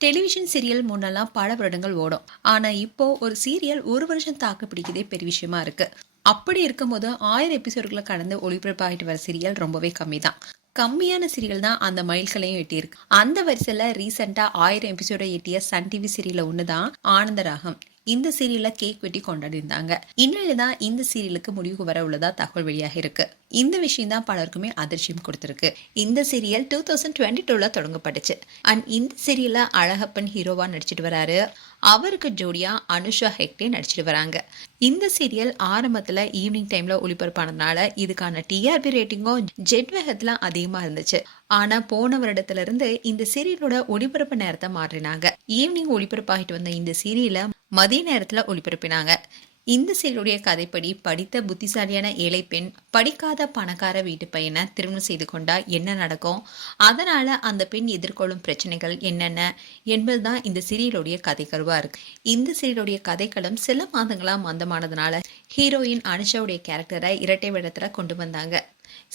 Television serial முன்னெல்லாம் பல வருடங்கள் ஓடும். ஆனா இப்போ ஒரு சீரியல் ஒரு வருஷம் தாக்கு பிடிக்கிறதே பெரிய விஷயமா இருக்கு. அப்படி இருக்கும்போது 1000 எபிசோடுகளை கடந்து ஒளிபரப்பாகிட்டு வர சீரியல் ரொம்பவே கம்மி தான். கம்மியான சீரியல் தான் அந்த மைல்களையும் எட்டியிருக்கு. அந்த வரிசையில ரீசெண்டா 1000 எபிசோட எட்டிய சன் டிவி சீரியல்ல ஒண்ணுதான் ஆனந்தராகம். இந்த சீரியல்ல கேக் வெட்டி கொண்டாடி இருந்தாங்க. இந்நிலையில்தான் இந்த சீரியலுக்கு முடிவுக்கு வர உள்ளதா தகவல் வெளியாக இருக்கு. இந்த விஷயம் தான் பலருக்குமே அதிர்ச்சியும் கொடுத்திருக்கு. இந்த சீரியல் 2022ல தொடங்கப்பட்டுச்சு. அண்ட் இந்த சீரியல்ல அழகப்பன் ஹீரோவா நடிச்சிட்டு வராரு. அவருக்கு ஜோடியா அனுஷா ஹெக்டே நடிச்சிட்டு வராங்க. இந்த சீரியல் ஆரம்பத்துல ஈவினிங் டைம்ல ஒளிபரப்பானதுனால இதுக்கான டிஆர்பி ரேட்டிங்கும் ஜெட் வேகத்துல அதிகமா இருந்துச்சு. ஆனா போன வருடத்துல இருந்து இந்த சீரியலோட ஒளிபரப்பு நேரத்தை மாற்றினாங்க. ஈவினிங் ஒளிபரப்பாகிட்டு வந்த இந்த சீரியலை மதிய நேரத்துல ஒளிபரப்பினாங்க. இந்த சீரியலுடைய கதைப்படி படித்த புத்திசாலியான ஏழை பெண் படிக்காத பணக்கார வீட்டு பையனை திருமணம் செய்து கொண்டா என்ன நடக்கும், அதனால அந்த பெண் எதிர்கொள்ளும் பிரச்சனைகள் என்னென்ன என்பதுதான் இந்த சீரியலுடைய கதை கருவா இருக்கு. இந்த சீரியலுடைய கதைக்களம் சில மாதங்களா மந்தமானதுனால ஹீரோயின் அனுஷாவுடைய கேரக்டரை இரட்டை வேடத்துல கொண்டு வந்தாங்க.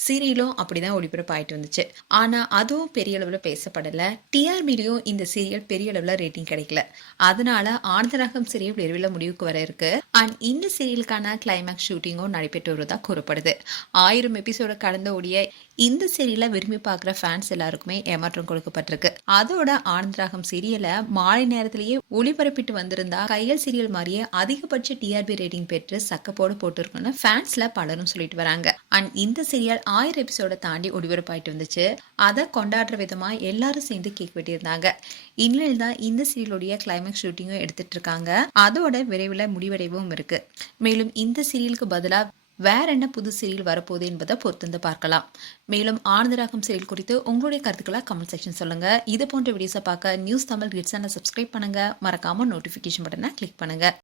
சீரியலும் அப்படிதான் ஒளிபரப்பாயிட்டு வந்துச்சு. ஆனா அதுவும் பெரிய அளவுல பேசப்படல. டிஆர்பிலையும் இந்த சீரியல் பெரிய அளவுல ரேட்டிங் கிடைக்கல. அதனால ஆனந்தராகம் சீரியல் விரைவில் முடிவுக்கு வர இருக்கு. அண்ட் இந்த சீரியலுக்கான கிளைமேக்ஸ் ஷூட்டிங்கும் நடைபெற்று வருவதா கூறப்படுது. 1000 எபிசோட கடந்த ஓடிய இந்த சீரியலை விரும்பி பார்க்குற ஃபேன்ஸ் எல்லாருக்குமே ஏமாற்றம் கொடுக்கப்பட்டிருக்கு. அதோட ஆனந்தராகம் சீரியலை மாலை நேரத்திலேயே ஒளிபரப்பிட்டு வந்திருந்தா கையல் சீரியல் மாதிரியே அதிகபட்ச டிஆர்பி ரேட்டிங் பெற்று சக்கப்போடு போட்டிருக்குன்னு ஃபேன்ஸ்ல பலரும் சொல்லிட்டு வராங்க. அண்ட் இந்த சீரியல் 1000 எபிசோட தாண்டி ஒளிபரப்பாயிட்டு வந்துச்சு. அதை கொண்டாடுற விதமா எல்லாரும் சேர்ந்து கேக் வெட்டியிருந்தாங்க. இந்நிலையில் தான் இந்த சீரியலுடைய கிளைமேக்ஸ் ஷூட்டிங்கும் எடுத்துட்டு இருக்காங்க. அதோட விரைவில் முடிவடைவும் இருக்கு. மேலும் இந்த சீரியலுக்கு பதிலாக வேற என்ன புது சீரியல் வரப்போகுது என்பதை பொறுத்திருந்து பார்க்கலாம். மேலும் ஆனந்தராகம் சீரியல் குறித்து உங்களுடைய கருத்துக்களை கமெண்ட் செக்ஷன் சொல்லுங்க. இது போன்ற வீடியோஸை பார்க்க நியூஸ் தமிழ் கிட்ஸ் சேனலை சப்ஸ்கிரைப் பண்ணுங்க. மறக்காம நோட்டிஃபிகேஷன் பட்டனை கிளிக் பண்ணுங்க.